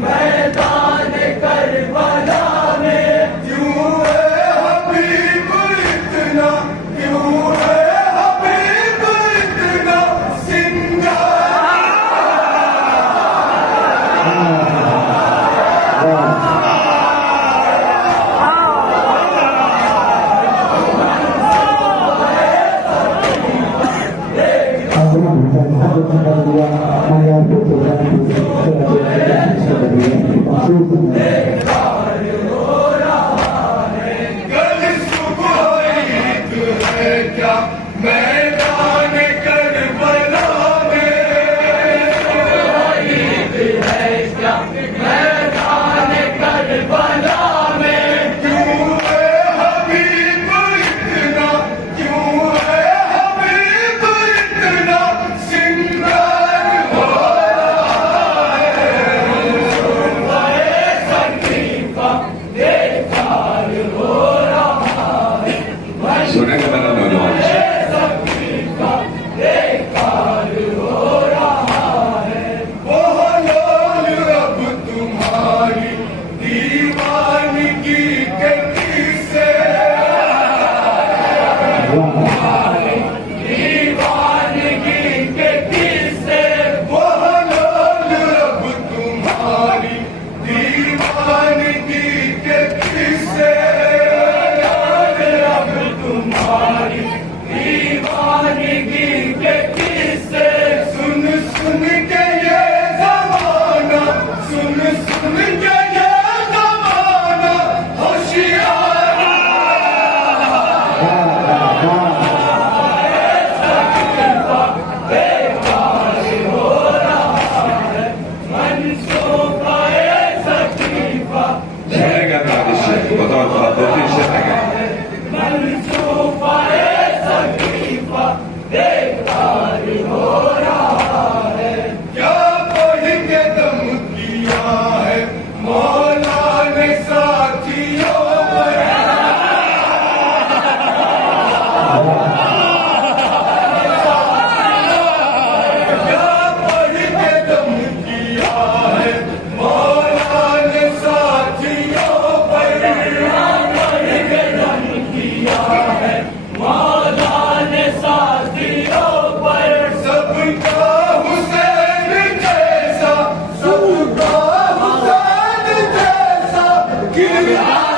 मैदान दीवानगी के किस्से याद अब तुम्हारी, दीवानगी के किस्से सुन सुन के ये जमाना, सुन सुन के ये जमाना होशियार बतौर खातिन शेर है क्या पढ़ के दम किया है मौला ने साथियों क्या पढ़ के दम किया है मौला ने साथियों पर, मौला ने साथियों पर सबका हुसैन जैसा, सबका हुसैन जैसा किरदार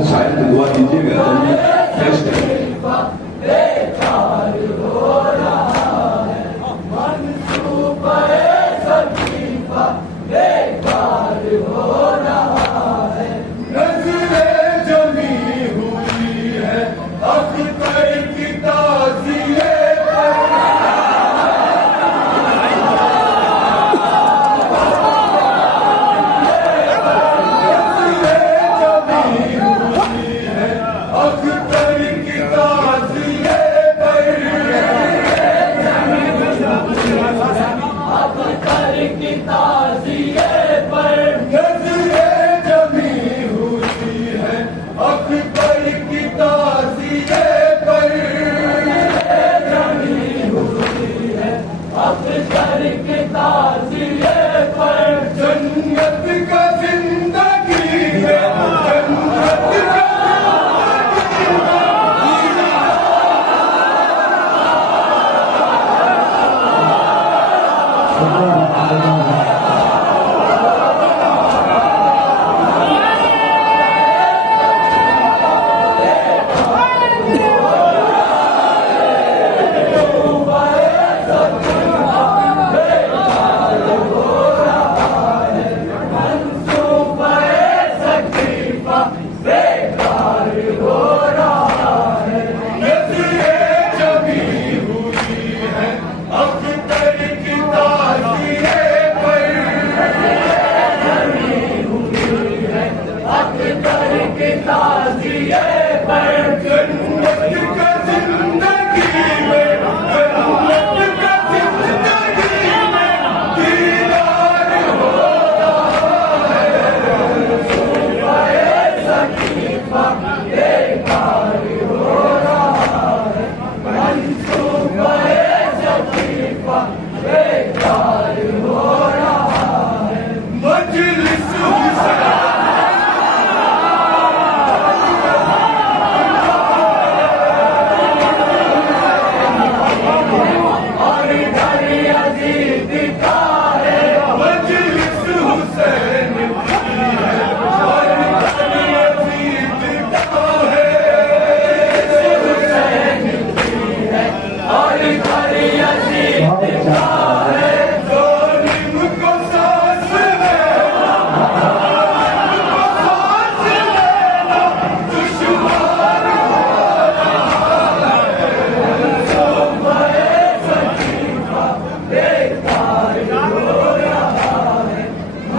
से शायद दुआ दीजिएगा तो मैं फ्रेश करें। नजरें जमी हुई है अख्तर की ताज़िए पर। नजरें जमी हुई है अख्तर की ताज़िए पर। अख्तर की ताज़िए पर नजरें जमी हुई है अख्तर की ताज़िए पर। अख्तर की ताज़िए पर जन्नत का जिंदगी है जन्नत का नजरें जमी हुई है अख्तर की ताज़िए पर। अख्तर की ताज़िए पर जन्नत का जिंदगी में जन्नत का जिंदगी में दीदार हो मजलिस हुसैन और घर यजीद का है मजलिस हुसैन की है और घर यजीद का है। और घर यजीद का है जालिम को सांस लेना सांस लेना दुश्वार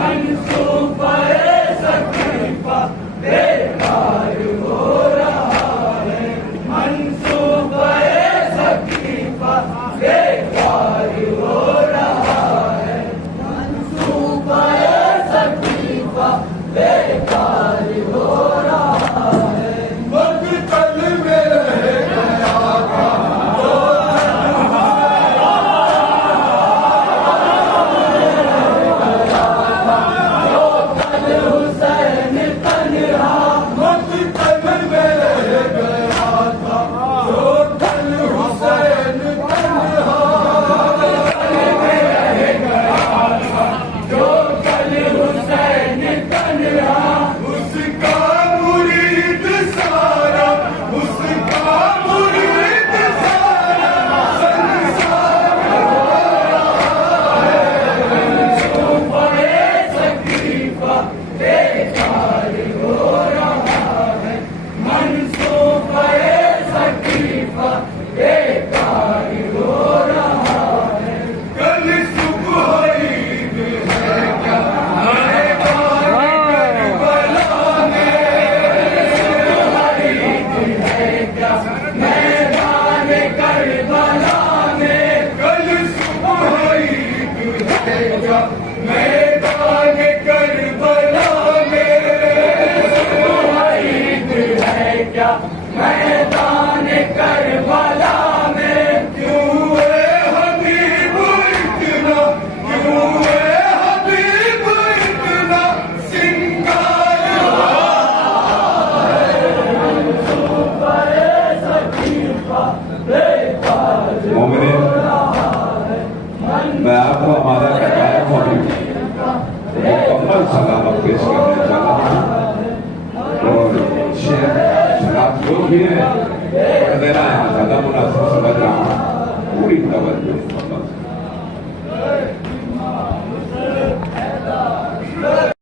मंसूबे सकीफा बेकार हो रहा है। मंसूबे सकीफा बेकार हो रहा है। मंसूबे सकीफा बेकार हो रहा है। मकतल में रह गया था कल हुसैन तन्हा मकतल में रह गया था जो कल हुसैन तन्हा। जो कल हुसैन तन्हा उसका मुरीद सारा उसका मुरीद सारा संसार मंसूबे सकीफा बेकार हो रहा है। मंसूबे सकीफा बेकार हो रहा है। कल सुबह ईद है क्या मैदान करबला में। मैदान करबला में कल सुबह ईद है क्या मैदान करबला में। ईद है क्या मैदान करबला में। क्यों है हबीब इतना क्यों है हबीब इतना सिंगार मंसूबे सकीफा बेकार मोमिन मैं आपको हमारा गायक मुकम्मल सलामत पेश करना चाहता हूँ और शेर शराब जो भी है पढ़ देना है, ज्यादा मुनासिब समझ रहा हूँ, पूरी तवज्जो।